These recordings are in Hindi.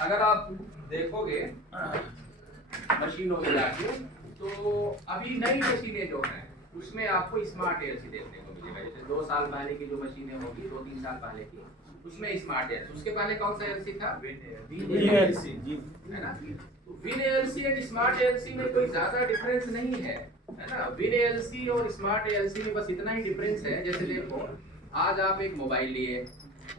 अगर आप देखोगे मशीनों में जाके, तो अभी नई मशीनें जो हैं उसमें आपको स्मार्ट एएलसी देखने को मिलेगा। जैसे 2 साल पहले की जो मशीनें होगी, 2-3 साल पहले की, उसमें स्मार्ट एएलसी। उसके पहले कौन सा एएलसी था? एएलसी जी, है ना। तो win ALC and smart ALC में कोई ज्यादा डिफरेंस नहीं है ना। विन एएलसी और स्मार्ट एएलसी में बस इतना ही डिफरेंस है, जैसे देखो आज आप एक मोबाइल लिए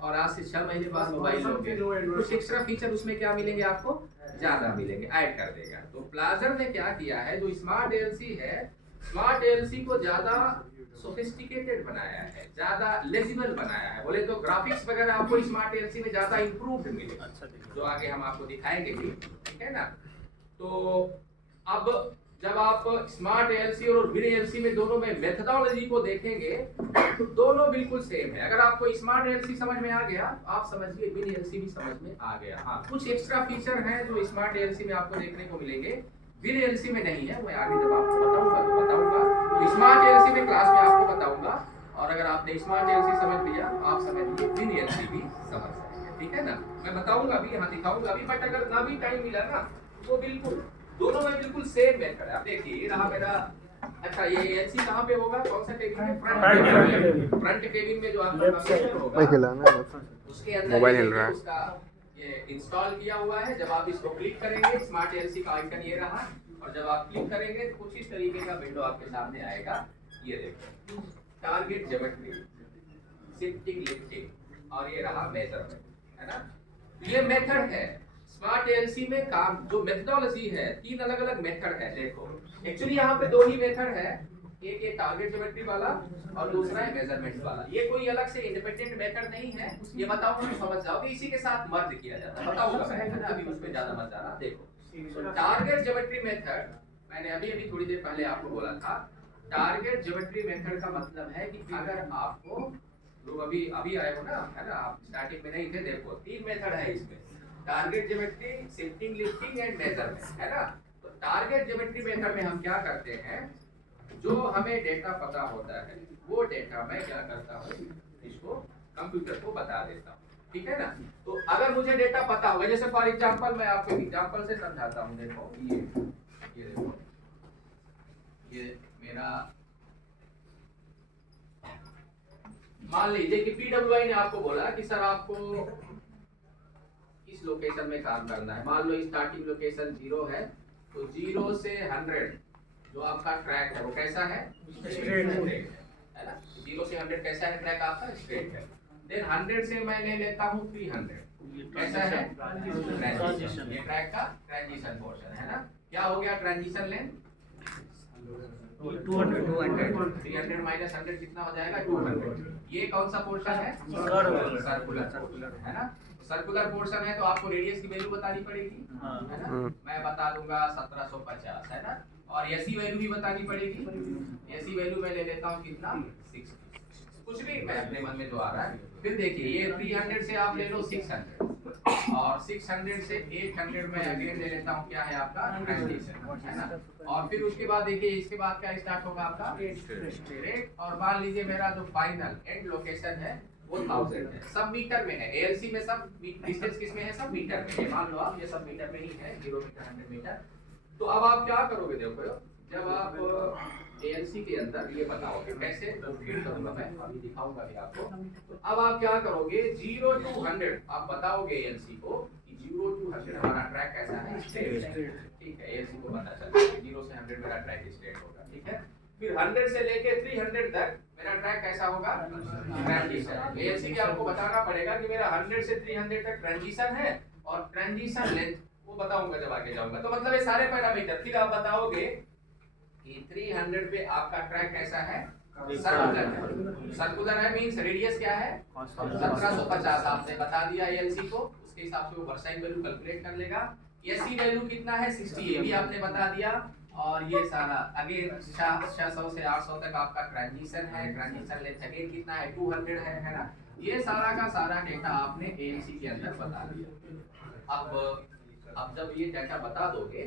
और आज से 6 महीने बाद मोबाइल लोगे, कुछ एक्स्ट्रा फीचर उसमें क्या मिलेंगे आपको? ज्यादा मिलेंगे, ऐड कर देगा। तो प्लाजर ने क्या किया है, जो स्मार्ट एएलसी है, स्मार्ट एएलसी को ज्यादा सोफिस्टिकेटेड बनाया है, ज्यादा लेजिबल बनाया है। बोले तो ग्राफिक्स वगैरह आपको स्मार्ट एएलसी में ज्यादा इंप्रूव्ड मिलेगा, जो आगे हम आपको दिखाएंगे भी, ठीक है ना। तो अब जब आप स्मार्ट एएलसी और विन एएलसी में दोनों में मेथडोलॉजी को देखेंगे तो दोनों बिल्कुल सेम है। अगर आपको स्मार्ट एएलसी समझ में आ गया, आप समझिए विन एएलसी भी समझ में आ गया। हाँ, कुछ एक्स्ट्रा फीचर हैं जो स्मार्ट एएलसी में आपको देखने को मिलेंगे, विन एएलसी में नहीं है। मैं आगे जब आपको बताऊंगा तो स्मार्ट एएलसी में क्लास में आपको बताऊंगा। और अगर आपने स्मार्ट एएलसी समझ लिया, आप समझ लीजिए विन एएलसी भी समझ जाएंगे, ठीक है ना। मैं बताऊंगा भी, यहाँ दिखाऊंगा भी, बट अगर ना भी टाइम मिला ना तो बिल्कुल दोनों में बिल्कुल सेम मेथड है। आप देखिए ये रहा मेरा। अच्छा, ये एएलसी कहाँ पे होगा, कौन सा केबिन में? फ्रंट केबिन में जो आपका कंप्यूटर होगा उसके अंदर मोबाइल हिल रहा है। उसका ये इंस्टॉल किया हुआ है। जब आप इसको क्लिक करेंगे, स्मार्ट एएलसी का आइकन ये रहा, और जब आप क्लिक करेंगे तो कुछ इस तरीके का विंडो आपके सामने आएगा। ये देखो, टारगेट ज्योमेट्री, शिफ्टिंग लिफ्टिंग, और ये रहा मेजरमेंट, है ना। ये मेथड है स्मार्ट एएलसी में काम। जो मेथडोलॉजी है, 3 अलग अलग मेथड है। देखो एक्चुअली यहाँ पे 2 ही मेथड है, एक ये टारगेट ज्योमेट्री वाला और दूसरा है मेजरमेंट वाला। ये कोई अलग से इंडिपेंडेंट मेथड नहीं है, ये बताऊंगा तो समझ जाओगे। इसी के साथ मर्ज किया जाता है, बताऊंगा मैं, है ना। अभी उसमें ज्यादा मत जाना। देखो टारगेट ज्योमेट्री मेथड, मैंने अभी थोड़ी देर पहले आपको बोला था, टारगेट ज्योमेट्री मेथड का मतलब है कि अगर आपको, लोग अभी अभी आए हो ना, है ना, आप स्टार्टिंग में नहीं थे। देखो 3 मेथड है इसमें, target geometry, shifting lifting and measurement, है ना। तो टारगेट ज्योमेट्री मेथड में हम क्या करते हैं, जो हमें डेटा पता होता है वो डेटा मैं क्या करता हूँ, इसको कंप्यूटर को बता देता हूँ, ठीक है ना। तो अगर मुझे डेटा पता होगा, जैसे फॉर एग्जांपल मैं आपको एग्जांपल से समझाता हूँ। देखो ये देखो, ये मेरा, मान लीजिए कि पीडब्ल्यूआई ने आपको बोला कि सर आपको इस लोकेशन में काम करना है। मान लो स्टार्टिंग लोकेशन 0 है, तो 0 से 100 जो आपका ट्रैक है वो कैसा है? स्ट्रेट है ना। 0 से 100 कैसा है ट्रैक आपका? स्ट्रेट है। देन 100 से मैं ले लेता हूँ 300, कैसा है? ट्रांजिशन। ये ट्रैक का ट्रांजिशन पोर्शन है ना। क्या हो गया ट्रांजिशन लेंथ? 200। 300 माइनस 100 कितना हो जाएगा? 200। ये कौन सा पोर्शन है? सर्कुलर, है ना। सर्कुलर पोर्शन है तो आपको रेडियस की वैल्यू बतानी पड़ेगी, है ना। मैं बता दूंगा 1750, है ना। और एसी वैल्यू भी बतानी पड़ेगी। एसी वैल्यू मैं ले लेता हूँ कितना? 60। कुछ भी मैं अपने मन में जो आ रहा है। फिर देखिए ये 300 से आप ले लो 600, और 600 से 800 में अगेन ले लेता हूँ, क्या है आपका? ट्रांजिशन, है ना। और फिर उसके बाद देखिए इसके बाद क्या स्टार्ट होगा आपका? स्ट्रेट। और मान लीजिए मेरा जो फाइनल एंड लोकेशन है वो 1000 है। सब मीटर में है, एएलसी में सब डिस्टेंस किस में है? सब मीटर में है। मान लो आप ये सब मीटर में ही है, 0 मीटर 100 मीटर। तो अब आप क्या करोगे, देखो जब आप एएलसी के अंदर ये बताओगे कैसे, तो फिर करूंगा मैं, अभी दिखाऊंगा भी आपको। तो अब आप क्या करोगे, 0 to 100 आप बताओगे एएलसी को कि 0 to 100 हमारा ट्रैक कैसा है? स्ट्रेट, ठीक है। एएलसी को पता चल गया 0 से 100 मेरा ट्रैक स्ट्रेट होगा, ठीक है। फिर 100 से लेके 300 तक मेरा ट्रैक कैसा होगा? ट्रांजिशन। एएलसी भी आपको बताना पड़ेगा कि मेरा 100 से 300 तक ट्रांजिशन है, और ट्रांजिशन लेंथ वो बताऊंगा जब आगे जाऊंगा। तो मतलब ये सारे पैरामीटर फिर आप बताओगे कि 300 पे आपका ट्रैक कैसा है? सर्कुलर है। सर्कुलर है मींस रेडियस क्या है? 1750 आपने बता दिया एएलसी को, उसके हिसाब से वो वर्साइन वैल्यू कैलकुलेट कर लेगा। एसी वैल्यू कितना है? 60, ये भी आपने बता दिया। और ये सारा अगेन 600 से 800 तक आपका ट्रांजिशन है। ट्रांजिशन लेंथ अगेन कितना है? 200 है ना। ये सारा का सारा डेटा आपने एएलसी के अंदर बता दिया। अब अब जब ये डाटा बता दोगे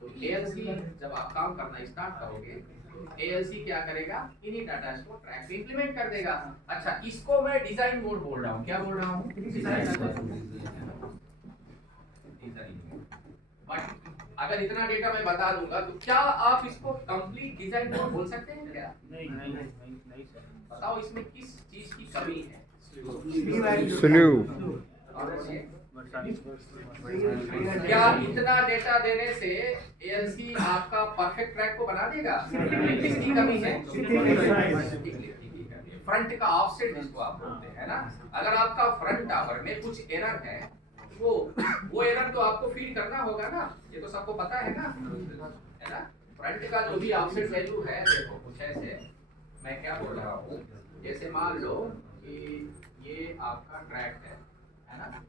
तो एएलसी जब आप काम करना स्टार्ट करोगे एएलसी क्या करेगा, इन्हीं डाटा को ट्रैक पे इंप्लीमेंट कर देगा। अच्छा, इसको मैं डिजाइन मोड बोल रहा हूँ, क्या बोल रहा हूँ, डिजाइन। बट अगर इतना डेटा मैं बता दूंगा तो क्या आप इसको कंप्लीट डिजाइन मोड बोल सकते हैं क्या? नहीं सर। बताओ इसमें किस चीज की कमी है? क्या इतना डेटा देने से एएलसी आपका परफेक्ट ट्रैक को बना देगा? किसकी कमी है? फ्रंट का ऑफसेट जिसको आप बोलते हैं ना, अगर आपका फ्रंट टावर में कुछ एरर है वो एरर तो आपको फीड करना होगा ना, ये तो सबको पता है ना, है ना। फ्रंट का जो भी ऑफसेट वैल्यू है, देखो कुछ ऐसे, मैं क्या बोल रहा हूँ, जैसे मान लो कि ये आपका ट्रैक है ना,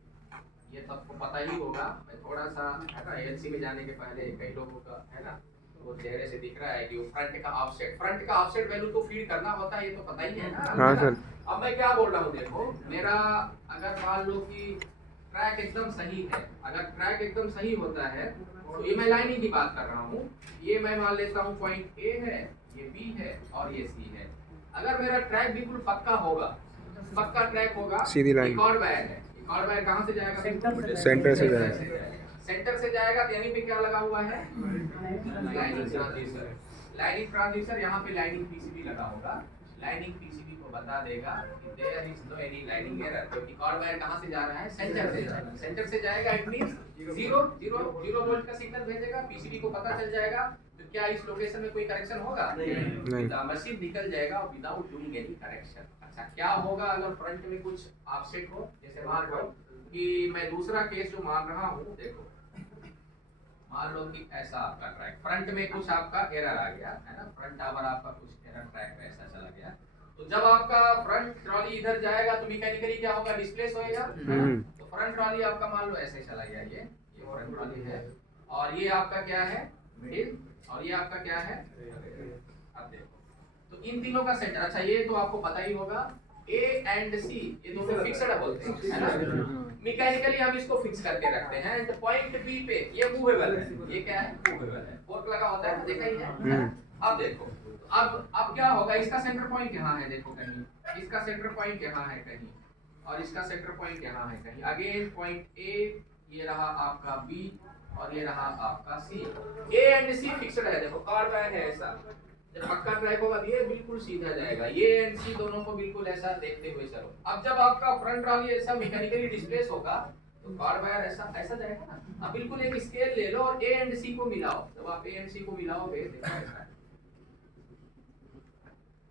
ये सबको पता ही होगा। मैं थोड़ा सा है ना एएलसी में जाने के पहले कई लोगों का है ना वो चेहरे से दिख रहा है कि वो फ्रंट का ऑफसेट वैल्यू तो फीड करना होता है, ये तो पता ही है ना। हाँ सर। अब मैं क्या बोल रहा हूँ, देखो मेरा अगर मान लो कि ट्रैक एकदम सही है, अगर ट्रैक एकदम सही होता है तो ये मैं लाइनिंग की बात कर रहा हूँ, ये मैं मान लेता हूँ पॉइंट ए है, ये बी है और ये सी है। अगर मेरा ट्रैक बिल्कुल पक्का होगा, पक्का ट्रैक होगा, सीधी लाइन, एक और वायर है, एक और वायर कहाँ से जाएगा? सेंटर से जाएगा। सेंटर से जाएगा तो यहीं पे क्या लगा हुआ है? Lining transducer. लाइनिंग ट्रांसड्यूसर यहाँ पे लाइनिंग पीसीबी लगा होगा, लाइनिंग पीसीबी को बता देगा कि there is no any lining error, क्योंकि कॉर्ड वायर कहाँ से जा रहा है? सेंटर से जा रहा है। सेंटर से जाएगा इट मींस 0 वोल्ट का सिग्नल भेजेगा, पीसीबी को पता चल जाएगा तो क्या इस लोकेशन में कोई करेक्शन होगा? नहीं। द मशीन निकल जाएगा विदाउट डूइंग एनी करेक्शन। अच्छा, क्या होगा अगर फ्रंट में कुछ ऑफसेट हो? जैसे मान लो कि मैं दूसरा केस जो मान रहा हूँ, देखो मान लो कि ऐसा आपका ट्रैक फ्रंट में कुछ आपका एरर आ गया है ना, फ्रंट टावर आपका कुछ एरर ट्रैक में ऐसा चला गया, तो जब आपका फ्रंट ट्रॉली इधर जाएगा तो मैकेनिकली क्या होगा? डिस्प्लेस होएगा। तो फ्रंट ट्रॉली आपका मान लो ऐसे चला गया, ये फ्रंट ट्रॉली है और ये आपका क्या है? मिडिल, और ये आपका क्या है? अब देखो तो इन तीनों का सेंटर, अच्छा ये तो आपको पता ही होगा, ए एंड सी ये दोनों फिक्स्ड बोलते हैं है ना, मैकेनिकली हम इसको फिक्स करके रखते हैं। तो पॉइंट बी पे ये मूवेबल है, ये क्या है? मूवेबल है, फोर्क लगा होता है, देखा ही है। अब देखो अब क्या होगा, इसका सेंटर पॉइंट यहाँ है, देखो कहीं इसका सेंटर पॉइंट यहाँ है कहीं, और इसका सेंटर पॉइंट यहाँ है कहीं। अगेन पॉइंट ए, ये रहा आपका बी और ये रहा आपका सी। ए एंड सी फिक्स्ड है, देखो कॉर्ड वायर है ऐसा, जब पक्का ट्रैक होगा ये बिल्कुल सीधा जाएगा, ये एंड सी दोनों को बिल्कुल ऐसा देखते हुए चलो। अब जब आपका फ्रंट ट्रॉली ऐसा मैकेनिकली डिस्प्लेस होगा तो कॉर्ड वायर ऐसा ऐसा जाएगा ना। अब बिल्कुल एक स्केल ले लो और ए एंड सी को मिलाओ, जब आप ए एंड सी को मिलाओगे देखो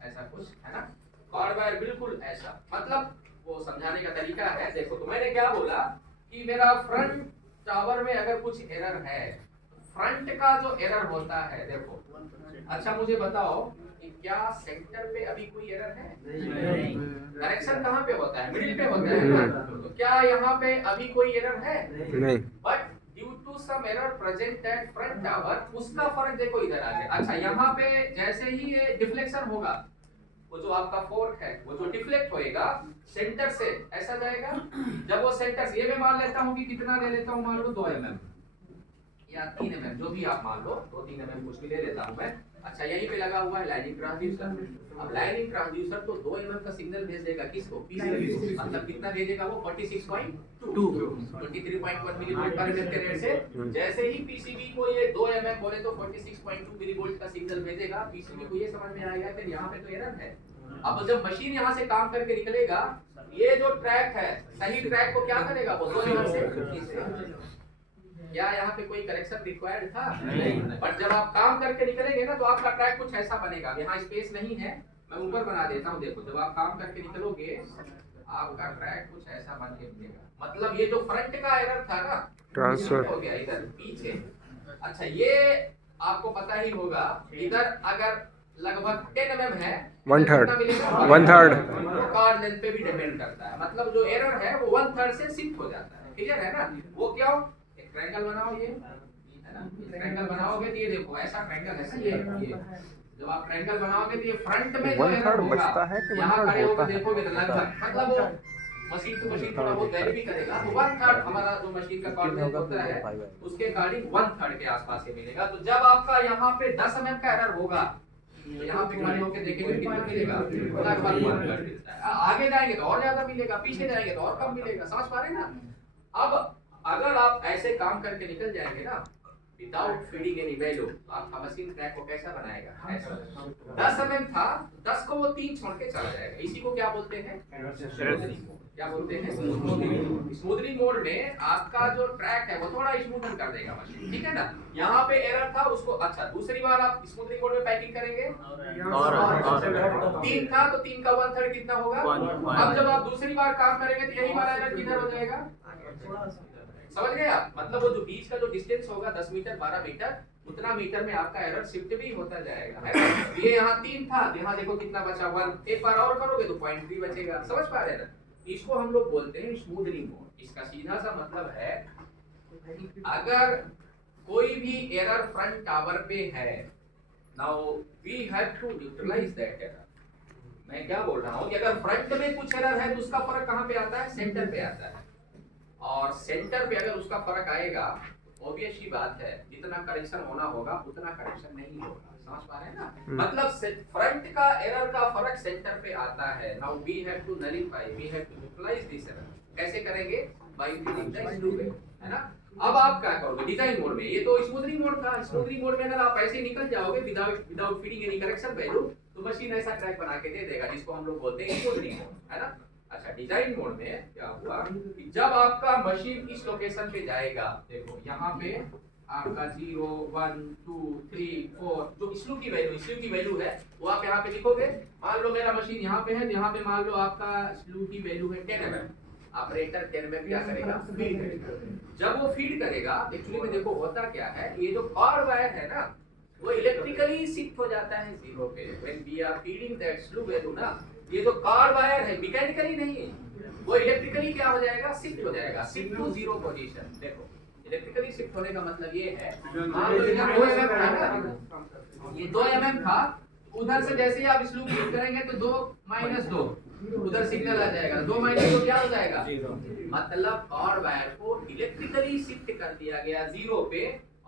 ऐसा कुछ है ना, कॉर्ड वायर बिल्कुल ऐसा, मतलब वो समझाने का तरीका है। देखो तो मैंने क्या बोला कि मेरा फ्रंट टावर में अगर कुछ एरर है, फ्रंट का जो एरर होता है, देखो अच्छा मुझे बताओ कि क्या सेंटर पे अभी कोई एरर है? नहीं। करेक्शन कहाँ पे होता है? मिडिल पे होता है ना। तो क्या यहाँ पे अभी कोई एरर है? नहीं। But due to some error present at front tower, उसका फर्क देखो इधर आ गया। अच्छा यहाँ पे जैसे ही ये डिफ्लेक्शन होगा, वो जो आपका फोर्क है वो जो डिफ्लेक्ट होएगा सेंटर से ऐसा जाएगा, जब वो सेंटर से, ये मैं मान लेता हूँ कि कितना ले लेता हूँ, मान लो 2 mm या 3 mm, जो भी आप मान लो 2-3 mm कुछ भी ले लेता हूँ मैं। अच्छा यहीं पे लगा हुआ है लाइनिंग ट्रांसड्यूसर। अब लाइनिंग ट्रांसड्यूसर तो 2 mm का सिग्नल भेज देगा किसको? पीसीबी को। मतलब कितना भेजेगा वो? 46.2 23.1 मिलीवोल्ट पर मिनट के रेट से। जैसे ही पीसीबी को ये 2 mm बोले तो 46.2 मिलीवोल्ट का सिग्नल भेजेगा, पीसीबी को ये समझ में आएगा कि यहाँ पे तो एरर है। अब जब मशीन यहाँ से काम करके निकलेगा, ये जो ट्रैक है सही ट्रैक को क्या करेगा? वो 2 mm से खींचेगा। क्या यहाँ पे कोई करेक्शन रिक्वायर्ड था? नहीं। बट जब आप काम करके निकलेंगे ना तो आपका ट्रैक कुछ ऐसा बनेगा। यहाँ स्पेस नहीं है, मैं ऊपर बना देता हूँ। देखो जब आप काम करके निकलोगे आपका ट्रैक कुछ ऐसा बन के निकलेगा। मतलब ये जो फ्रंट का एरर था ना, ट्रांसफर हो गया इधर पीछे। अच्छा ये आपको पता ही होगा, इधर अगर लगभग 10 mm है, 1/3 कॉर्ड लेंथ पे भी डिपेंड करता है। मतलब जो एरर है वो 1/3 से शिफ्ट हो जाता है। क्लियर है ना? वो क्यों? ट्रायंगल बनाओ ये है ना, ट्रायंगल बनाओगे तो ये देखो ऐसा ट्रायंगल है ये जब आप ट्रायंगल बनाओगे तो ये फ्रंट में जो एरर होगा, यहाँ खड़े होकर देखोगे तो लगभग मतलब वो मशीन टू मशीन थोड़ा बहुत वैरी भी करेगा, तो 1/3 हमारा जो मशीन का कोऑर्डिनेट होता है उसके अकॉर्डिंग 1/3 के आसपास ये मिलेगा। तो जब आपका यहाँ पे 10 mm का एरर होगा तो यहाँ पे खड़े होकर देखेंगे कितना मिलेगा, लगभग 1/3 मिलता है। आगे जाएंगे तो और ज्यादा मिलेगा, पीछे जाएंगे तो और कम मिलेगा, समझ पा रहे हैं ना। अब अगर आप ऐसे काम करके निकल जाएंगे ना विदाउट फीडिंग एनी वैल्यू, आपका मशीन ट्रैक को कैसा बनाएगा, ऐसा 10 mm था, 10 को वो 3 छोड़ के चला जाएगा। इसी को क्या बोलते हैं, क्या बोलते हैं, स्मूथनिंग मोड में आपका जो ट्रैक है वो थोड़ा स्मूथन कर देगा मशीन, ठीक है ना। यहाँ पे एरर था उसको, अच्छा दूसरी बार आप स्मूथनिंग मोड में पैकिंग करेंगे और 3 था तो 3 का 1/3 कितना होगा। अब जब आप दूसरी बार काम करेंगे तो यही वाला एरर किधर हो जाएगा, समझ गए आप। मतलब वो जो बीच का जो डिस्टेंस होगा 10 मीटर 12 मीटर, उतना मीटर में आपका एरर शिफ्ट भी होता जाएगा, है ना। ये यहाँ 3 था, यहाँ देखो कितना बचा 1, एक बार और करोगे तो 0.3 बचेगा, समझ पा रहे हैं ना। इसको हम लोग बोलते हैं स्मूथनिंग मोड। इसका सीधा सा मतलब है अगर कोई भी एरर फ्रंट टावर पे है, now we have to neutralise that error. मैं क्या बोल रहा हूँ कि अगर फ्रंट में कुछ एरर है तो उसका फर्क कहाँ पे आता है, सेंटर पे आता है। और सेंटर पे अगर उसका फर्क आएगा, ऑब्वियस ही बात है जितना करेक्शन होना होगा उतना करेक्शन नहीं होगा, समझ पा रहे हैं ना। मतलब फ्रंट का एरर का फर्क सेंटर पे आता है। Now we have to nullify, we have to neutralise this error. कैसे करेंगे, by feeding the slew wave, है ना। अब आप क्या करोगे डिजाइन मोड में, ये तो स्मूथनिंग मोड था, स्मूथनिंग मोड में अगर आप ऐसे निकल जाओगे without feeding any correction value, तो मशीन ऐसा ट्रैक बना के दे देगा जिसको हम लोग बोलते हैं स्मूथनिंग मोड, है ना। अच्छा डिजाइन मोड में क्या हुआ कि जब आपका मशीन इस लोकेशन पे जाएगा, देखो यहाँ पे आपका 0 1 2 3 4 जो स्लू की वैल्यू है वो आप यहाँ पे लिखोगे। मान लो मेरा मशीन यहाँ पे है, यहाँ पे मान लो आपका स्लू की वैल्यू है 10 mm। ऑपरेटर 10 mm क्या करेगा, फीड करेगा। जब वो फीड करेगा, एक्चुअली में देखो होता क्या है, ये जो कॉर्ड वायर है ना वो इलेक्ट्रिकली शिफ्ट हो जाता है 0 पे when we are feeding that slew value ना। ये जो कॉर्ड वायर है मैकेनिकली नहीं है, वो इलेक्ट्रिकली क्या हो जाएगा, शिफ्ट हो जाएगा, शिफ्ट टू 0 पोजीशन। देखो इलेक्ट्रिकली शिफ्ट होने का मतलब ये है, मान लो इधर 2 mm था ना, ये 2 mm था, उधर से जैसे ही आप स्लू फीड करेंगे तो 2 - 2 उधर सिग्नल आ जाएगा, 2 - 2 क्या हो जाएगा, मतलब कॉर्ड वायर को इलेक्ट्रिकली शिफ्ट कर दिया गया 0 पे।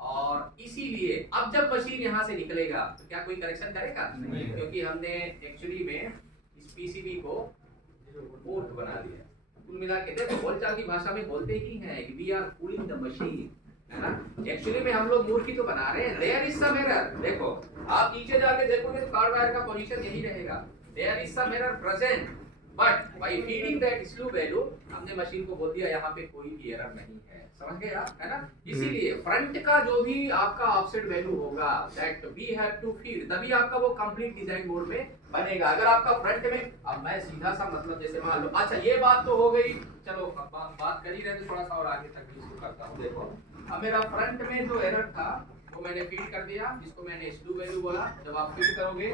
और इसीलिए अब जब मशीन यहाँ से निकलेगा तो क्या कोई करेक्शन करेगा, क्योंकि हमने एक्चुअली में इस पीसीबी को पोर्ट बना दिया। कुल मिला के देखो बोलचाल की भाषा में बोलते ही हैं कि we are cooling the machine, है ना। एक्चुअली में हम लोग मूर्खी तो बना रहे हैं, देयर इज सम एरर। देखो आप नीचे जाके देखोगे तो कॉर्ड वायर का पोजीशन यही रहेगा, there is some error present, but by feeding that slew value हमने मशीन को बोल दिया यहाँ पे कोई भी एरर नहीं है, समझ गए आप, है ना। इसीलिए फ्रंट का जो भी आपका ऑफसेट वैल्यू होगा that we have to feed, तभी आपका वो कंप्लीट डिजाइन मोड में बनेगा। अगर आपका फ्रंट में, अब मैं सीधा सा मतलब जैसे मान लो, अच्छा ये बात तो हो गई, चलो बात कर ही रहे तो थोड़ा सा और आगे तक इसको करता हूँ। देखो अब मेरा फ्रंट में जो एरर था वो मैंने फीड कर दिया, जिसको मैंने स्लू वैल्यू बोला। जब आप फीड करोगे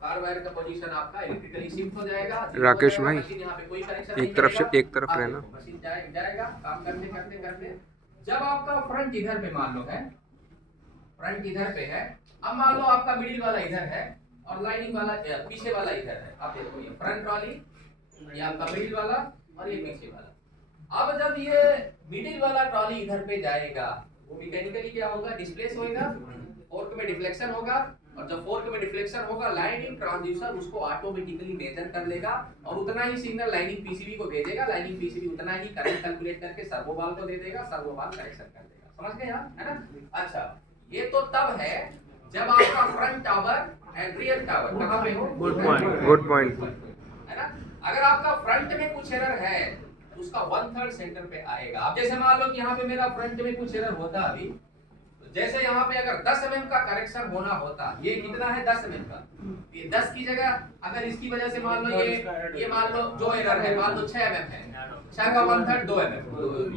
कॉर्ड वायर का पोजीशन आपका इलेक्ट्रिकली शिफ्ट हो जाएगा। राकेश भाई यहाँ पे कोई कनेक्शन एक तरफ से एक तरफ रहना, मशीन जाएगा काम करते करते करते। जब आपका फ्रंट इधर पे मान लो है, फ्रंट इधर पे है, अब मान लो आपका मिडिल वाला इधर है और लाइनिंग वाला पीछे वाला इधर है। आप देखो ये फ्रंट वाली, ये आपका मिडिल वाला और ये पीछे वाला। अब जब ये मिडिल वाला ट्रॉली इधर पे जाएगा, वो मैकेनिकली क्या होगा, डिस्प्लेस होएगा, फोर्क में डिफ्लेक्शन होगा, और जब फोर्क में डिफ्लेक्शन होगा लाइनिंग ट्रांसड्यूसर उसको ऑटोमेटिकली मेजर कर लेगा और उतना ही सिग्नल लाइनिंग पीसीबी को भेजेगा। लाइनिंग पीसीबी उतना ही करंट कैलकुलेट करके सर्वो वाल्व को दे देगा, सर्वो वाल्व करेक्शन कर देगा। समझ गए आप, है ना। अच्छा ये तो तब है जब आपका front tower and rear tower कहां पे हो, गुड पॉइंट, है ना। अगर आपका फ्रंट में कुछ एरर है तो उसका 1/3 सेंटर पे आएगा। अब जैसे मान लो कि यहाँ पे मेरा फ्रंट में कुछ एरर होता अभी, जैसे यहाँ पे अगर 10 mm का करेक्शन होना होता, ये कितना है 10 mm का, ये 10 की जगह अगर इसकी वजह से मान लो ये मान लो जो एरर है मान लो 6 mm है, 6 का 1/3 2 mm,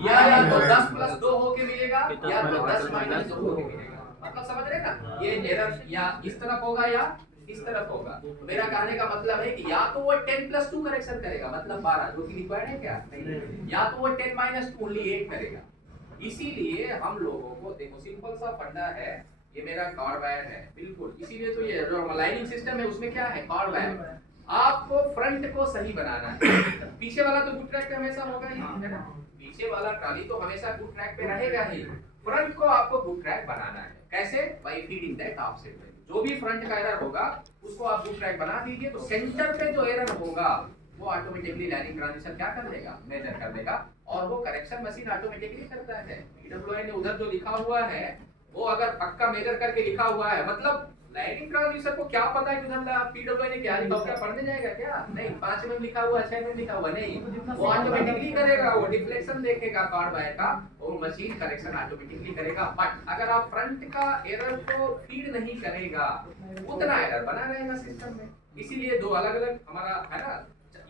या तो 10 + 2 होके मिलेगा या तो 10 - 2 होके मिलेगा। मतलब समझ रहे ना, ये एरर या इस तरफ होगा या इस तरफ होगा। तो मेरा कहने का मतलब है कि या तो वो 10 + 2 करेक्शन करेगा मतलब 12, जो कि रिक्वायर्ड है क्या, या तो वो 10 - 2 ओनली 8 करेगा। इसीलिए हम लोगों को देखो सिंपल सा फंडा है, ये मेरा कॉर्ड वायर है बिल्कुल, इसीलिए तो ये जो लाइनिंग सिस्टम है उसमें क्या है, कॉर्ड वायर। आपको फ्रंट को सही बनाना है। पीछे वाला तो गुड ट्रैक पे हमेशा होगा ही, है ना? पीछे वाला ट्रॉली तो हमेशा गुड ट्रैक पे रहेगा ही। फ्रंट को आपको गुड ट्रैक बनाना है। कैसे? By feeding that offset value. जो भी फ्रंट का एरर होगा उसको आप गुड ट्रैक बना दीजिए, तो सेंटर पे जो एरर होगा वो ऑटोमेटिकली लाइनिंग ट्रांजिशन क्या कर लेगा? मेजर कर लेगा, और वो करेक्शन मशीन ऑटोमेटिकली करता है। पीडब्ल्यूआई ने उधर जो लिखा हुआ है वो अगर पक्का मेजर करके लिखा हुआ है, मतलब लाइनिंग ट्रांजिशन को क्या पता है कि उधर पीडब्ल्यूआई ने क्या लिखा, क्या पढ़ने जाएगा क्या? नहीं। 5 में लिखा हुआ, 6 में लिखा हुआ नहीं, वो ऑटोमेटिकली करेगा। वो डिफ्लेक्शन देखेगा कार्ड वायर का और मशीन करेक्शन ऑटोमेटिकली करेगा। बट अगर आप फ्रंट का एरर को फीड नहीं करेगा, उतना एरर बना रहेगा सिस्टम में। इसीलिए दो अलग अलग हमारा है ना।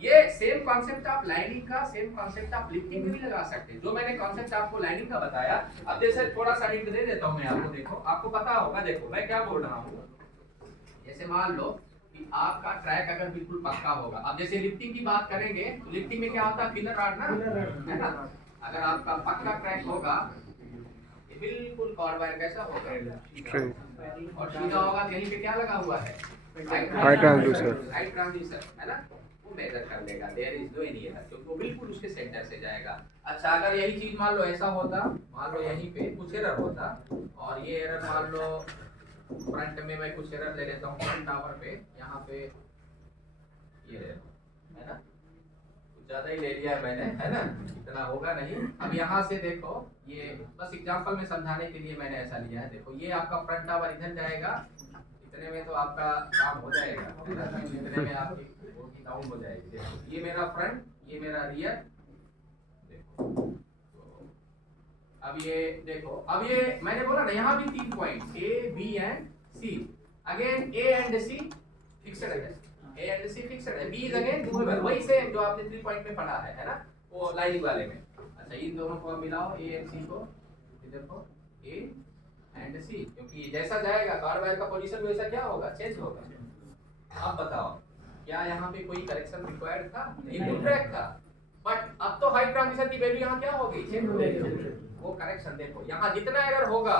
ये सेम कॉन्सेप्ट आप लाइनिंग का, सेम कॉन्सेप्ट आप लिफ्टिंग में भी लगा सकते हैं। जो मैंने कॉन्सेप्ट आपको लाइनिंग का बताया, अब जैसे थोड़ा सा हिंट दे देता हूं मैं आपको। देखो, आपको पता होगा, देखो मैं क्या बोल रहा हूं। जैसे मान लो कि आपका ट्रैक अगर बिल्कुल पक्का होगा, अब जैसे लिफ्टिंग की बात करेंगे तो लिफ्टिंग में क्या होता है? फिलर रॉड ना, है ना? अगर आपका पक्का ट्रैक होगा, ये बिल्कुल कॉर्ड वायर कैसा होगा? और सीधा होगा। कहीं पे क्या लगा हुआ है? High transducer. हाई ट्रांसड्यूसर, है ना? वो मेजर कर लेगा। There is no any error, क्योंकि वो बिल्कुल उसके सेंटर से जाएगा। अच्छा, अगर यही चीज मान लो ऐसा होता, मान लो यहीं पे कुछ एरर होता, और ये एरर मान लो फ्रंट में मैं कुछ एरर ले लेता हूँ, फ्रंट टावर पे यहाँ पे ये है ना, कुछ ज्यादा ही ले लिया है मैंने, है ना? इतना होगा नहीं। अब यहाँ से देखो, ये बस एग्जांपल में समझाने के लिए मैंने ऐसा लिया है। देखो, ये आपका फ्रंट टावर इधर जाएगा, इतने में तो आपका काम हो जाएगा, इतने में आपकी डाउन हो जाएगी। देखो, ये मेरा फ्रंट, ये मेरा रियर। देखो, अब ये देखो, अब ये मैंने बोला ना, यहाँ भी 3 point A, B and C। Again A and C fixed है, A एंड C फिक्स्ड है, B इज अगेन मूवेबल, वही सेम जो आपने 3 पॉइंट में पढ़ा है ना, वो लाइनिंग वाले में। अच्छा, इन दोनों को मिलाओ, A एंड C को। ये देखो, A एंड C, क्योंकि जैसा जाएगा कार्ड वायर का पोजीशन वैसा क्या होगा? चेंज होगा। अब बताओ, क्या यहाँ पे कोई करेक्शन रिक्वायर्ड था? नहीं, गुड ट्रैक था। बट अब तो हाई ट्रांजिशन की वैल्यू यहाँ क्या होगी? चेंज हो जाएगी। वो करेक्शन देखो, यहाँ जितना एरर होगा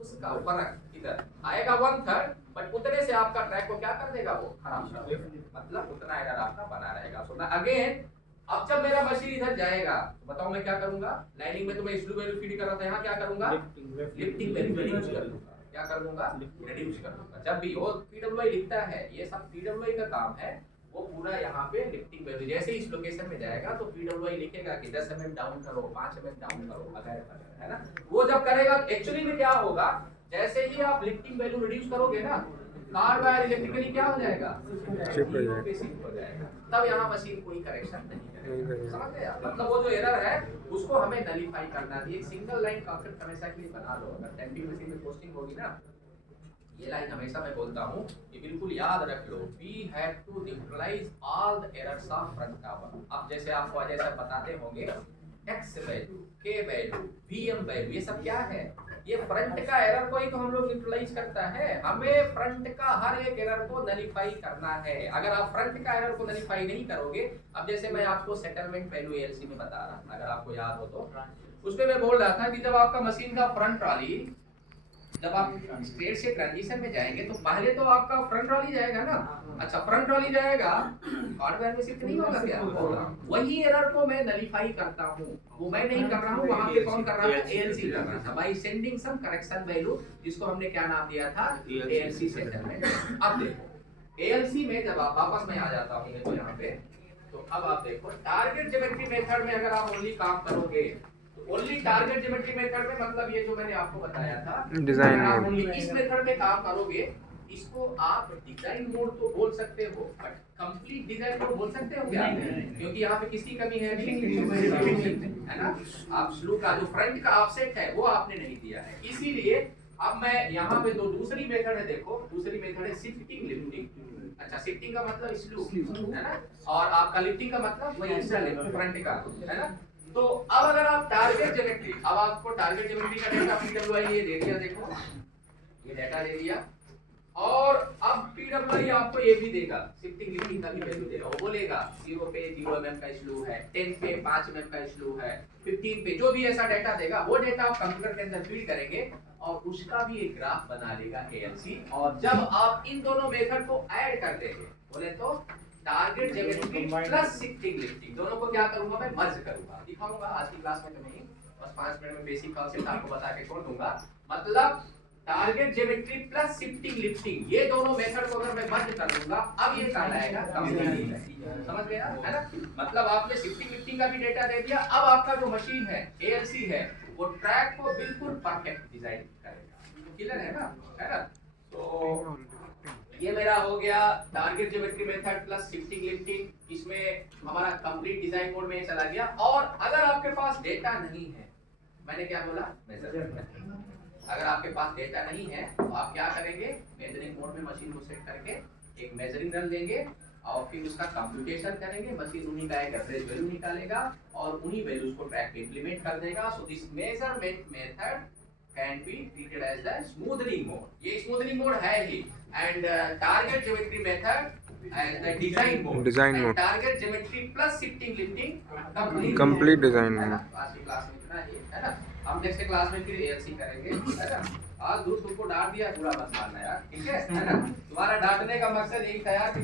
उसका फर्क इधर आएगा 1/3, बट उतने से आपका ट्रैक को क्या कर देगा? वो खराब कर देगा। मतलब उतना एरर आपका बना रहेगा। सो अगेन, अब जब मेरा मशीन इधर जाएगा तो बताओ मैं क्या करूंगा? लाइनिंग में तो मैं स्लो वैल्यू फीड कर रहा था, यहाँ क्या करूंगा? लिफ्टिंग वैल्यू रिड्यूस कर दूंगा। क्या कर दूंगा? रिड्यूस कर दूंगा। जब भी वो पीडब्ल्यूआई लिखता है, ये सब पीडब्ल्यूआई का काम है, वो पूरा यहाँ पे लिफ्टिंग वैल्यू जैसे इस लोकेशन में जाएगा तो पीडब्ल्यूआई लिखेगा कि 10 mm डाउन करो, 5 mm डाउन करो, वगैरह, है ना? वो जब करेगा एक्चुअली में क्या होगा? जैसे ही आप लिफ्टिंग वैल्यू रिड्यूस करोगे ना, कार्ड वायर इलेक्ट्रिकली क्या हो जाएगा? शिफ्ट हो जाएगा। तब यहाँ मशीन कोई करेक्शन नहीं करेगा। समझ गए आप? मतलब वो जो एरर है उसको हमें नलीफाई करना है। एक सिंगल लाइन कॉन्सेप्ट हमेशा के लिए बना लो। अगर टेम्पिंग मशीन में पोस्टिंग होगी ना, ये लाइन हमेशा मैं बोलता हूँ, ये बिल्कुल याद रख लो। We have to neutralise all the errors of front tower. अब जैसे आपको अजय सर बताते होंगे, X value, K value, VM value, ये सब क्या है? ये फ्रंट का एरर को ही तो हम लोग न्यूट्रलाइज करता है। हमें फ्रंट का हर एक एरर को नलीफाई करना है। अगर आप फ्रंट का एरर को नलीफाई नहीं करोगे, अब जैसे मैं आपको सेटलमेंट वैल्यू एएलसी में बता रहा था, अगर आपको याद हो तो, उसमें मैं बोल रहा था कि जब आपका मशीन का फ्रंट ट्रॉली, जब आप स्ट्रेट से ट्रांजिशन में जाएंगे तो पहले तो आपका फ्रंट ट्रॉली जाएगा ना। अच्छा, फ्रंट ट्रॉली जाएगा, कार्ड वायर में शिफ्ट नहीं होगा क्या? होगा। वही एरर को मैं नलीफाई करता हूँ। वो मैं नहीं कर रहा हूँ, वहां पे कौन कर रहा था? एएलसी कर रहा था, by sending some correction value, जिसको हमने क्या नाम दिया था? ALC settlement. अब देखो, एएलसी में जब आप वापस में आ जाता हूँ, देखो यहाँ पे, तो अब आप देखो टारगेट ज्योमेट्री मेथड में अगर आप ओनली काम करोगे, ओनली टारगेट ज्योमेट्री मेथड में, मतलब ये जो मैंने आपको बताया था, डिजाइन आप मोड, ओनली इस मेथड में काम करोगे, इसको आप डिजाइन मोड तो बोल सकते हो, बट कंप्लीट डिजाइन मोड बोल सकते हो क्या? क्योंकि यहाँ पे किसकी कमी है? है ना? आप स्लू का जो फ्रंट का ऑफसेट है वो आपने नहीं दिया है। इसीलिए अब मैं यहाँ पे दूसरी मेथड है, देखो दूसरी मेथड है शिफ्टिंग लिफ्टिंग। अच्छा, शिफ्टिंग का मतलब स्लू, है ना? और आपका लिफ्टिंग का मतलब वही फ्रंट का, है ना? तो अब अगर आप टारगेट ज्योमेट्री, अब आपको टारगेट ज्योमेट्री का डेटा पीडब्ल्यूआई ये दे दिया, देखो ये डेटा दे दिया, और अब PWI आपको ये भी देगा, शिफ्टिंग लिफ्टिंग का भी वैल्यू देगा। वो बोलेगा 0 पे 0 mm का स्लू है, 10 पे 5 mm का स्लू है, 15 पे जो भी ऐसा डेटा देगा वो डेटा आप कंप्यूटर के अंदर फीड करेंगे और उसका भी एक ग्राफ बना लेगा ALC। और जब आप इन दोनों मेथड को ऐड कर देंगे, बोले तो target geometry plus shifting lifting दोनों को क्या करूंगा, मैं मर्ज करूंगा। दिखाऊंगा आज की क्लास में तो नहीं, बस 5 मिनट में बेसिक कॉन्सेप्ट आपको बता के छोड़ दूंगा। मतलब target geometry plus shifting lifting ये दोनों मेथड को अगर मैं मर्ज कर दूंगा, अब ये कहलाएगा कंप्लीट। समझ गए ना, है ना? मतलब आपने शिफ्टिंग लिफ्टिंग का भी डेटा दे दिया, अब आपका जो मशीन है ALC है वो ट्रैक को बिल्कुल परफेक्ट डिजाइन करेगा। क्लियर है ना, है ना? तो ये मेरा हो गया target geometry method plus shifting lifting. इसमें हमारा कंप्लीट डिजाइन मोड में चला गया। और अगर आपके पास डेटा नहीं है, मैंने क्या बोला, मेजरमेंट। अगर आपके पास डेटा नहीं है तो आप क्या करेंगे, मेजरिंग मोड में मशीन को सेट करके एक मेजरिंग रन देंगे और फिर उसका कंप्यूटेशन करेंगे। मशीन उन्हीं का एक एवरेज वैल्यू निकालेगा और उन्हीं वैल्यूज को ट्रैक पे इंप्लीमेंट कर देगा। So this measurement method can be treated as the smoothening mode. ये स्मूथनिंग मोड है ही। And target geometry method as the design mode. Design mode. Target geometry plus shifting lifting complete design mode. आज की क्लास में इतना ही, है ना? हम नेक्स्ट क्लास में फिर ALC करेंगे, है ना? आज दोस्त तुमको डांट दिया, बुरा मत मानना यार, ठीक है ना? तुम्हारा डांटने का मकसद यही था यार।